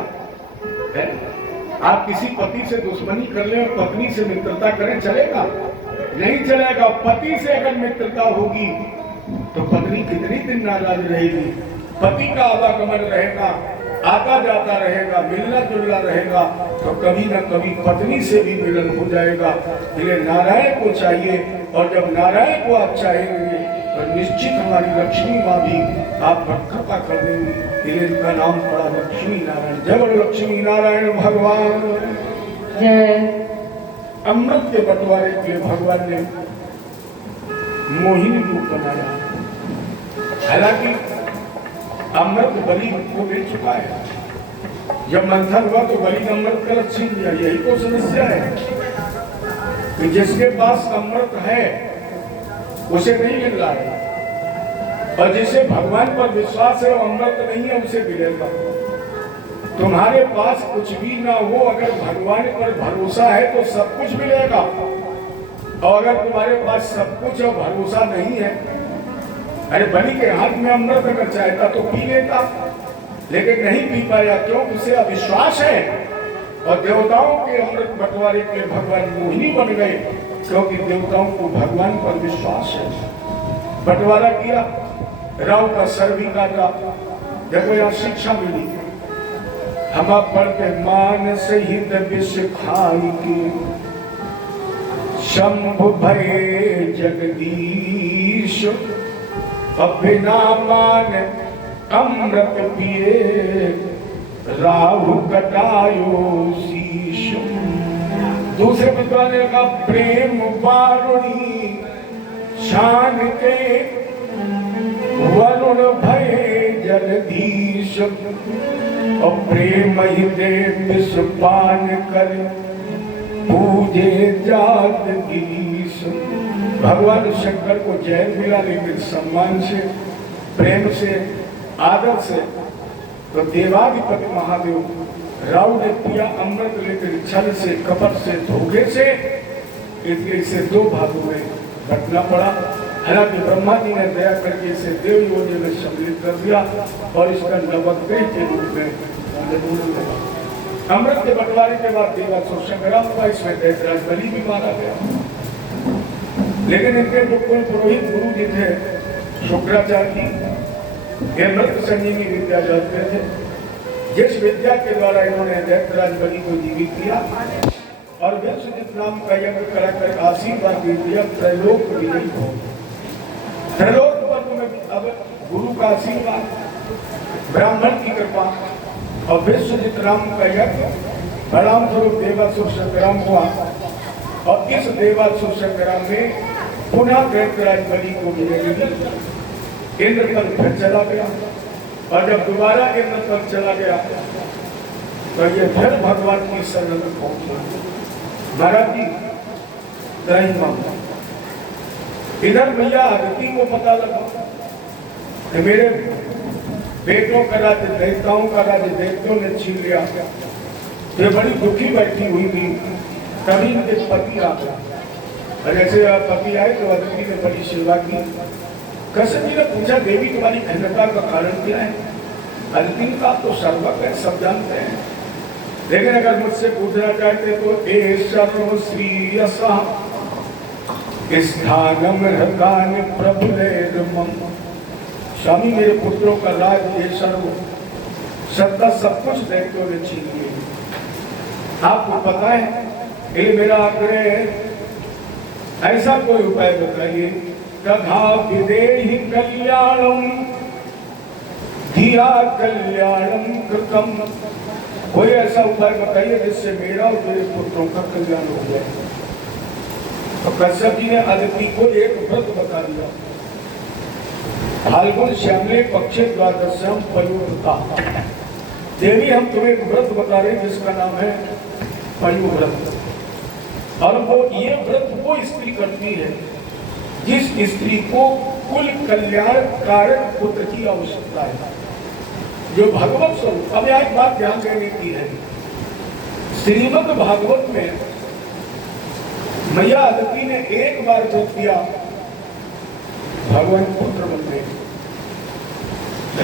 आप किसी पति से दुश्मनी कर ले और पत्नी से मित्रता करें, चलेगा? नहीं चलेगा। पति से अगर मित्रता होगी तो पत्नी कितनी दिन नाराज रहेगी? पति का आवागमन रहेगा, आता जाता रहेगा, मिलना जुलना रहेगा, तो कभी ना कभी पत्नी से भी मिलन हो जाएगा। इसलिए नारायण को चाहिए, और जब नारायण को आप चाहेंगे तो निश्चित हमारी लक्ष्मी माँ भी आप पर कृपा कर देंगी। इसलिए इनका नाम पड़ा लक्ष्मी नारायण। जय लक्ष्मी नारायण भगवान। जय। अमृत के बंटवारे के लिए भगवान ने मोहिनी रूप बनाया। हालांकि अमृत बलि को मिल चुका है, जब मंथन हुआ तो बलि अमृत का छीन लिया। यही तो समस्या है कि जिसके पास अमृत है उसे नहीं मिल रहा है, और जिसे भगवान पर विश्वास है वो अमृत नहीं है, उसे मिलेगा। तुम्हारे पास कुछ भी ना हो, अगर भगवान पर भरोसा है तो सब कुछ मिलेगा। और अगर तुम्हारे पास सब कुछ और भरोसा नहीं है, अरे बलि के हाथ में अमृत अगर चाहता तो पी लेता, लेकिन नहीं पी पाया। क्यों? उसे अविश्वास है। और देवताओं के अमृत बंटवारे के लिए भगवान मोहिनी बन गए, क्योंकि देवताओं को भगवान पर विश्वास है। बंटवारा किया, राव का सर भी काटा। देखो यहाँ शिक्षा मिली, हम पढ़ते मान सहित विष खाई की, शंभु भये जगदीश, बिना मान अमृत पिए, राहु कटायो शीश। दूसरे विद्वान ने कहा, प्रेम वारुणी शान के, वरुण भये जगदीश, और प्रेम ही दे विष पान कर, पूजे जात गिरीश। भगवान शंकर को जैन मिला, लेकिन सम्मान से, प्रेम से, आदर से। तो देवाधिपति महादेव राव ने पिया अमृत, लेकिन छल से, कपट से, धोखे से, इसलिए इसे दो भागों में बंटना पड़ा। हालांकि ब्रह्मा जी ने दया करके इसे देव योनि में सम्मिलित कर दिया और इसका नवग्रह के रूप में अमृत के बंटवारे के बाद देवासुर संग्राम हुआ। इसमें दैत्यराज बलि भी मारा गया। लेकिन इनके जो कुल पुरोहित गुरु जी थे शुक्राचार्य जी, ये मृत संजीवनी विद्या जानते थे, जिस विद्या के द्वारा इन्होंने दैत्यराज बलि को जीवित किया और विश्वजित नाम का यज्ञ कराकर आशीर्वाद दे दिया। त्रैलोक विजयी हो, त्रैलोक पर में अब गुरु का आशीर्वाद, ब्राह्मण की कृपा और विश्वजित राम का यज्ञ, परिणाम स्वरूप देवासुर संग्राम हुआ। और इस देवासुर संग्राम में पुनः दैत्यराज बलि को विजय मिली। इंद्र पर फिर चला गया, और जब दोबारा इंद्र पर चला गया तो ये फिर भगवान की शरण में पहुंचा। महाराज जी दही मांगा, इधर भैया आदिति को पता लगा कि मेरे बेटों का राज्य देवताओं का राज्य देवताओं ने छीन लिया। ये बड़ी दुखी बैठी हुई थी, तभी इनके पति आ गए। और जैसे पति आए तो अदिति ने बड़ी सेवा की। कश्यप जी ने पूछा, देवी तुम्हारी खिन्नता का कारण क्या है? अदिति ने कहा, तो सर्वज्ञ है, सब जानते हैं, लेकिन अगर मुझसे पूछना चाहते तो सर्व श्रीयसा स्थानम हृदान प्रभुलेर्मम। स्वामी मेरे पुत्रों का राज ये सर्व सत्ता सब कुछ दैत्यों ने छीन ली। आपको पता है, ये मेरा आग्रह है, ऐसा कोई उपाय बताइए। तथा विदेहि कल्याणम धिया कल्याणम कृतम। कोई ऐसा उपाय बताइए जिससे मेरा और मेरे पुत्रों का कल्याण हो जाए। तो कश्यप जी ने अदिति को एक व्रत बता दिया। फाल्गुन श्यामले पक्षे द्वादश्याम पयोव्रता। देवी हम तुम्हें एक व्रत बता रहे हैं जिसका नाम है पयोव्रत। और वो ये व्रत वो स्त्री करती है जिस स्त्री को कुल कल्याण कारक पुत्र की आवश्यकता है, जो भगवत स्वरूप। अब यहाँ एक बात ध्यान देने की है, श्रीमद् भागवत में मैया अदिति ने एक बार व्रत किया, भगवान पुत्र बन गए।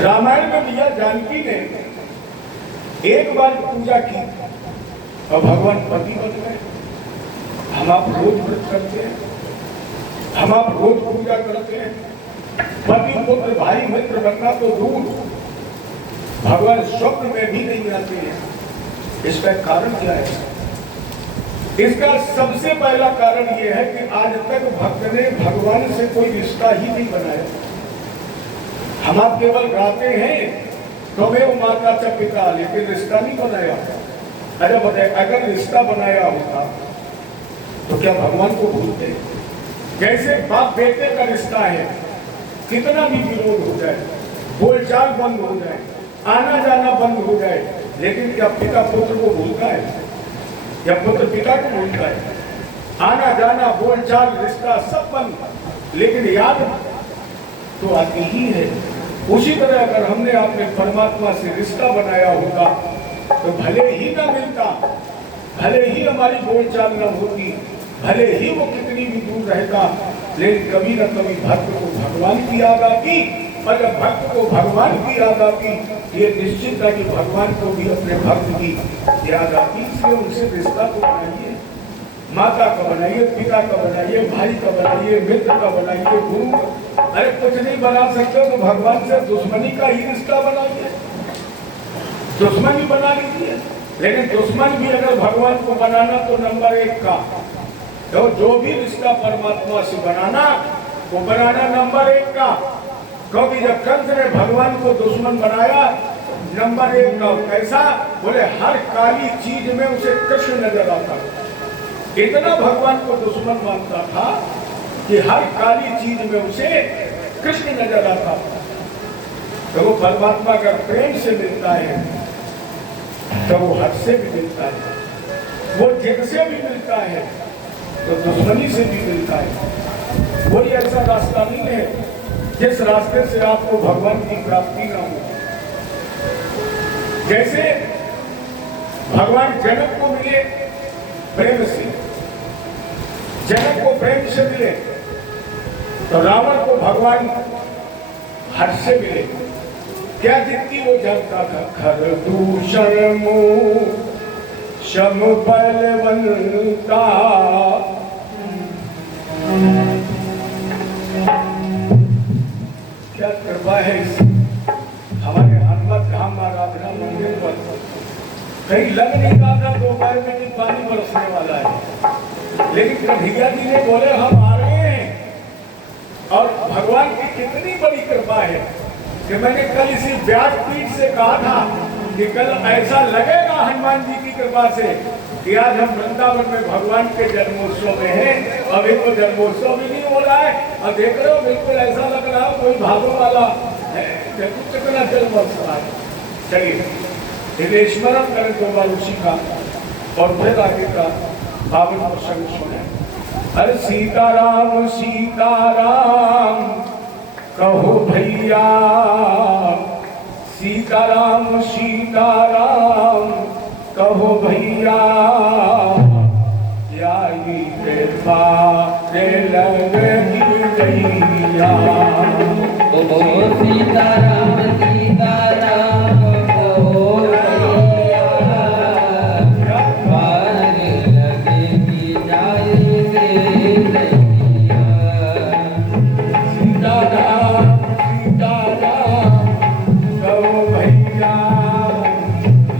रामायण में मैया जानकी ने एक बार पूजा की और भगवान पति बन गए। हम आप रोज व्रत करते हैं, हम आप रोज पूजा करते हैं, पति पुत्र भाई मित्र बनना तो दूर, भगवान स्वप्न में भी नहीं आते हैं। इसका कारण क्या है? इसका सबसे पहला कारण यह है कि आज तक भक्त ने भगवान से कोई रिश्ता ही नहीं बनाया। हम आप केवल गाते हैं त्वमेव माता च पिता, लेकिन रिश्ता नहीं बनाया। अरे बताए, अगर रिश्ता बनाया होता तो क्या भगवान को भूलते? जैसे बाप बेटे का रिश्ता है, कितना भी विरोध हो जाए, बोलचाल बंद हो जाए, आना जाना बंद हो जाए, लेकिन क्या पिता पुत्र को भूलता है? या पुत्र पिता को भूलता है? आना जाना बोलचाल रिश्ता सब बंद, लेकिन याद तो आती ही है। उसी तरह अगर हमने अपने परमात्मा से रिश्ता बनाया होगा तो भले ही न मिलता, भले ही हमारी बोलचाल न होती, भले ही वो कितनी भी दूर रहता, लेकिन कभी न कभी भक्त को भगवान की याद आती। और जब भक्त को भगवान की याद आती, ये निश्चित है कि भगवान को भी अपने भक्त की याद आती। इसलिए उनसे रिश्ता को बनाइए, माता का बनाइए, पिता का बनाइए, भाई का बनाइए, मित्र का बनाइए, गुरु। अरे कुछ नहीं बना सकते तो भगवान से दुश्मनी का ही रिश्ता बनाइए, दुश्मनी बना लीजिए। लेकिन दुश्मन भी अगर भगवान को बनाना तो नंबर 1 का, तो जो भी रिश्ता परमात्मा से बनाना वो बनाना नंबर 1 का। क्योंकि जब कंस ने भगवान को दुश्मन बनाया, नंबर 1 का कैसा? बोले हर काली चीज में उसे कृष्ण नजर आता। इतना भगवान को दुश्मन मानता था कि हर काली चीज में उसे कृष्ण नजर आता। तो वो परमात्मा का प्रेम से मिलता है तो वो हद से भी मिलता है, वो जिद से भी मिलता है तो दुश्मनी से भी मिलता है। कोई ऐसा रास्ता नहीं है जिस रास्ते से आपको भगवान की प्राप्ति ना हो। जैसे भगवान जनक को मिले प्रेम से, जनक को प्रेम से मिले, तो रावण को भगवान हर्ष से मिले। क्या जितनी वो जानता था? खर दूषण मुँह शम बलवंता, क्या कृपा है इस हमारे हनुमत धाम आराधना मंदिर पर। कहीं लग नहीं रहा था दोपहर में कि पानी बरसने वाला है, लेकिन कन्हैया जी ने बोले हम आ रहे हैं। और भगवान की कितनी बड़ी कृपा है कि मैंने कल इसी व्यासपीठ से कहा था कि कल ऐसा लगेगा हनुमान जी की कृपा से कि आज हम वृंदावन में भगवान के जन्मोत्सव में हैं। अभी तो जन्मोत्सव भी नहीं हो रहा है और देख रहे हो बिल्कुल ऐसा लग रहा है कोई भादों वाला है, कितना जन्मोत्सव है। चलिए स्मरण करें तो बार उसी का और फिर आगे का पावन प्रसंग सुने। अरे सीताराम सीताराम कहो भैया, सीताराम सीताराम कहो भैया, यारी के पारे लगनी गैया। ओ सीताराम सीताराम कहो भैया, पार लगनी जाई गैया। सीताराम सीताराम कहो भैया,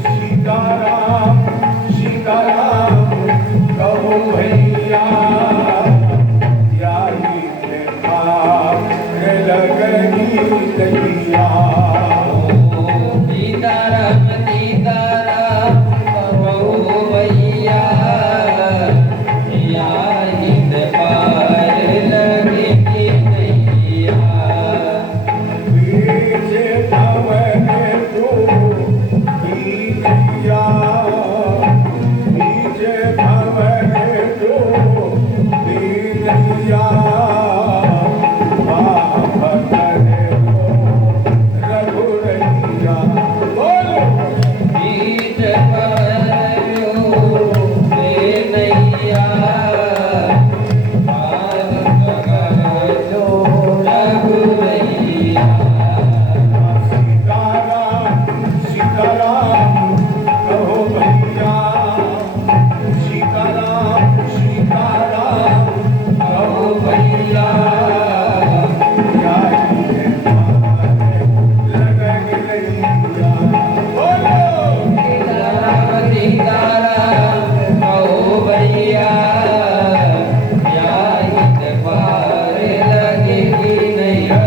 सीताराम सीताराम कहो भैया, यारी के पारे लगनी गैया। सीताराम सीताराम कहो भैया, यारी के पार लगनी गैया। बीजे भवन दो बीजिया, बीजे भवन दो बीजिया, बाबा करे हो रघुरैया। बोलो बीज पवनो बेनैया, पार लगलो रघुरैया। सीताराम सीताराम कहो भैया, सीताराम सीताराम कहो भैया, यारी के पारे लगनी गैया। बोलो सीताराम सीताराम कहो भैया, यारी के पार लगनी गैया।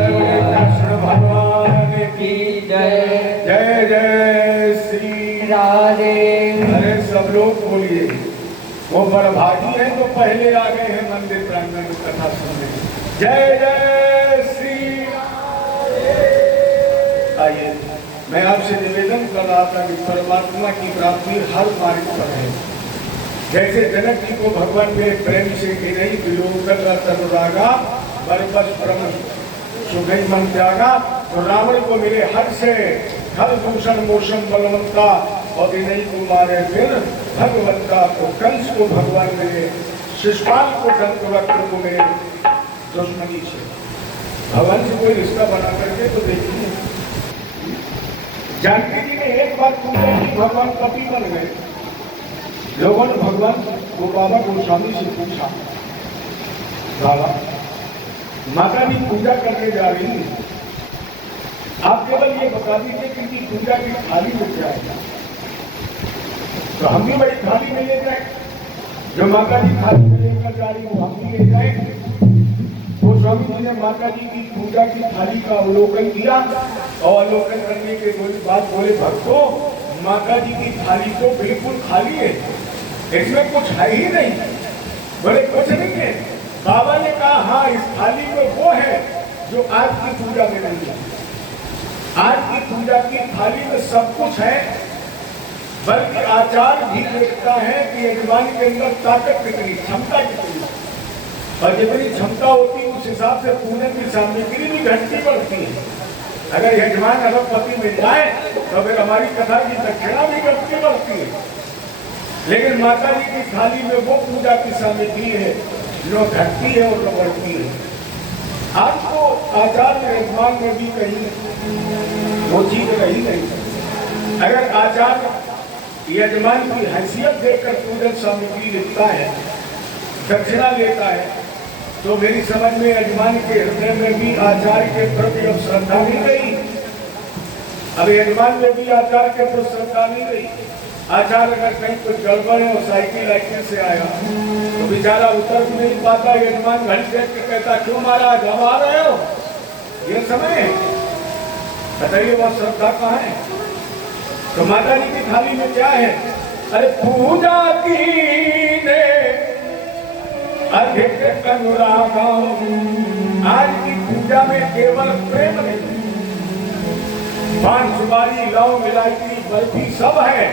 कृष्ण भगवान की की जय। जय जय श्री राधे। अरे सब लोग बोलिए, वो बड़भागी है तो पहले आ गए हैं मंदिर प्रांगण में कथा सुनने। जय जय श्री राधे। आइए, मैं आपसे निवेदन कर रहा था कि परमात्मा की प्राप्ति हर मार्ग पर है। जैसे जनक जी को भगवान में प्रेम से गिरई विलोकन तनुरागा बरबस ब्रह्म सुगई मन त्यागा, तो रावण को मिले हर से हर दूषण मोशन बलवंता, और इन्हीं को मारे फिर भगवंता। तो कंस को भगवान मिले, शिशुपाल को दंतवक्र को मिले दुश्मनी से। भगवान से कोई रिश्ता बना करके तो देखिए। जानकी जी ने एक बात पूछा कि भगवान कभी बन गए। लोगों ने भगवान को बाबा गोस्वामी से पूछा, बाबा माता जी पूजा करने जा रही है, आप केवल ये बता दीजिए कि इनकी पूजा की थाली में क्या है, तो हम भी बड़ी थाली में ले जाए। जो माता जी थाली में लेकर जा रही वो हम भी ले जाए। गोस्वामी जी ने माता जी की पूजा की थाली का अवलोकन किया, और अवलोकन करने के बाद बोले, भक्तों माता जी की थाली तो बिल्कुल खाली है, इसमें कुछ है ही नहीं। बोले कुछ नहीं है। बाबा ने कहा, हाँ इस थाली में वो है जो आज की पूजा में नहीं है। आज की पूजा की थाली में सब कुछ है, बल्कि आचार भी देखता है कि यजमान के अंदर ताकत कितनी, क्षमता कितनी, और जितनी क्षमता होती है उस हिसाब से पूजन की सामग्री भी घटती बढ़ती है। अगर यजमान अरबपति मिल जाए तो फिर हमारी कथा की दक्षिणा भी घटती बढ़ती है। लेकिन माता जी की थाली में वो पूजा की सामग्री है जो घटती है और जो बढ़ती है। आज तो आचार में यजमान में भी कहीं वो चीज रही नहीं। अगर आचार यजमान की हैसियत देखकर पूजन सामग्री लिखता है, दक्षिणा लेता है, तो मेरी समझ में यजमान के हृदय में भी आचार्य के प्रति अब श्रद्धा नहीं रही। अब यजमान में भी आचार्य के प्रति श्रद्धा नहीं रही। आचार्य अगर कहीं कुछ गड़बड़ है और साइकिल लाइकिल से आया तो बेचारा उतर भी नहीं पाता। यजमान घड़ी देख के कहता, क्यों महाराज अब आ रहे हो, ये समय है, बताइए वह श्रद्धा कहाँ है। तो माता जी की थाली में क्या है? अरे पूजा की ने अधिक अनुराग। आज की पूजा में केवल प्रेम नहीं, पान सुपारी लौंग इलायची बर्फी सब है,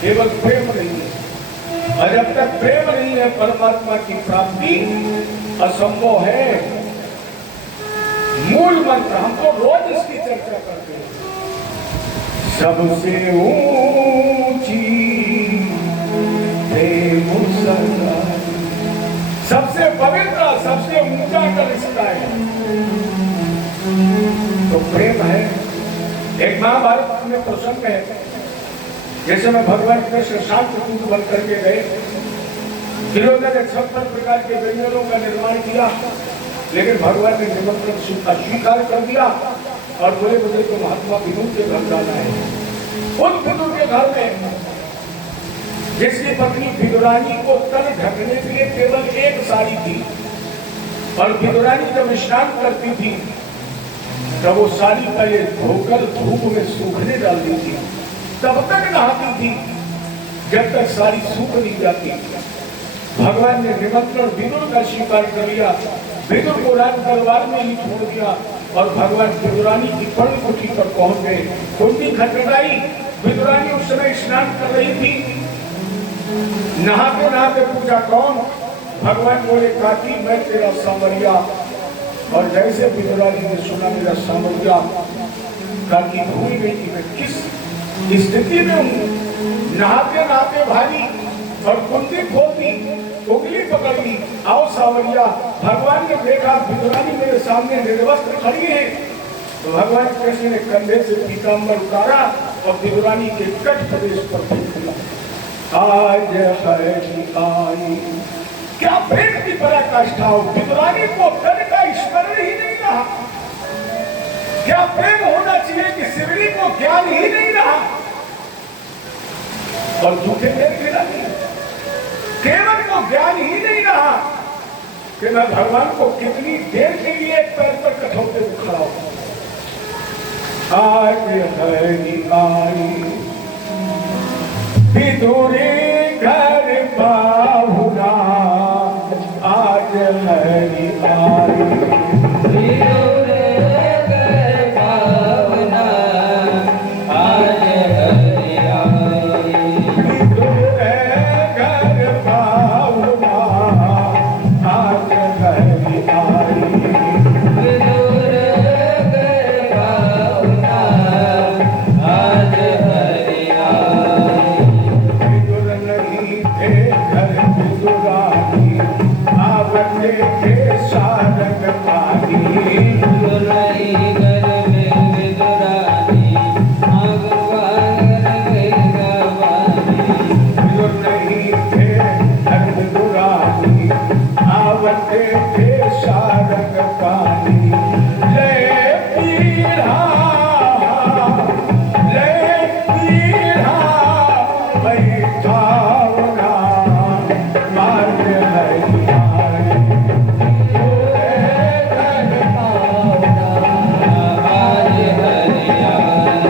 केवल प्रेम नहीं है। और जब तक प्रेम नहीं है परमात्मा की प्राप्ति असंभव है। मूल मंत्र हम तो रोज इसकी चर्चा करते हैं। सबसे ऊंची प्रेम सगा, सबसे पवित्र सबसे ऊंचा का रिश्ता है तो प्रेम है। एक महाभारत में प्रसंग है, जैसे में भगवान कृष्ण शांत दूत बन करके गए, दुर्योधन ने 56 प्रकार के व्यंजनों का निर्माण किया, लेकिन भगवान ने निमंत्रण अस्वीकार कर दिया और बोले मुझे तो महात्मा विदुर के घर जाना है। उन विदुर के घर में जिसकी पत्नी विदुरानी को तन ढकने के लिए केवल एक साड़ी थी और विदुरानी जब स्नान करती थी तब वो साड़ी का ये धोकर धूप में सूखने डालती थी, तब तक नहाती थी जब तक साड़ी सूख नहीं जाती। भगवान ने निमंत्रण विदुर का स्वीकार कर लिया, विदुर को राज दरबार में ही छोड़ दिया और भगवान विदुरानी की पर्णकुटी पर पहुंच गए। कुंडी खटखटाई, विदुरानी उस समय स्नान कर रही थी, नहाते नहाते पूछा कौन? भगवान बोले काकी मैं तेरा सांवरिया। और जैसे विदुरानी ने सुना मेरा सांवरिया, काकी भूल गई कि मैं किस स्थिति में हूँ। नहाते नहाते भारी और कुंडी खोलती, उंगली पकड़ ली, आओ सांवरिया। भगवान ने देखा विदुरानी मेरे सामने निर्वस्त्र खड़ी है, तो भगवान कृष्ण ने कंधे से पीताम्बर उतारा और विदुरानी के कट प्रदेश पर फेंक दिया। आज है आई, क्या प्रेम की पराकाष्ठा हो, विदुरानी को तन का स्मरण ही नहीं रहा। क्या प्रेम होना चाहिए कि शिवरी को ज्ञान ही नहीं रहा और झूठे प्रेम मिला नहीं, केवल को ज्ञान ही नहीं रहा कि मैं भगवान को कितनी देर के लिए पैर पर कठौते में खड़ा हूं। आज है आई विदुरे घर पाहुना, आज है आई विदुरे घर पाहुना, आज हरि आई। विदुरे घर पाहुना, आज हरि आई। विदुरे घर पाहुना, आज हरि आई। विदुर नहीं थे घर विदुरानी, आवते थे सारंग पानी। विदुर नहीं घर में विदुरानी, भगवान गंगा वाणी। विदुर नहीं थे घर विदुरानी, आवते थे सारंग पानी। ले पीढ़ा, ले पीढ़ा, बैठावना, मार्ग है आई। आज हरि आई।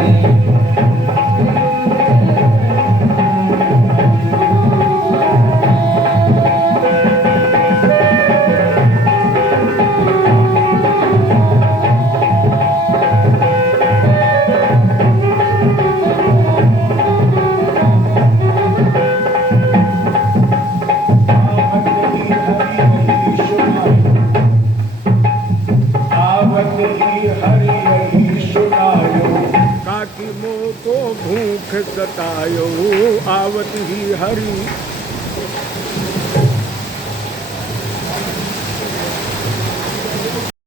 आवत ही हरि हरि सुनायो, काकी मोह को भूख सतायो। आवत ही हरि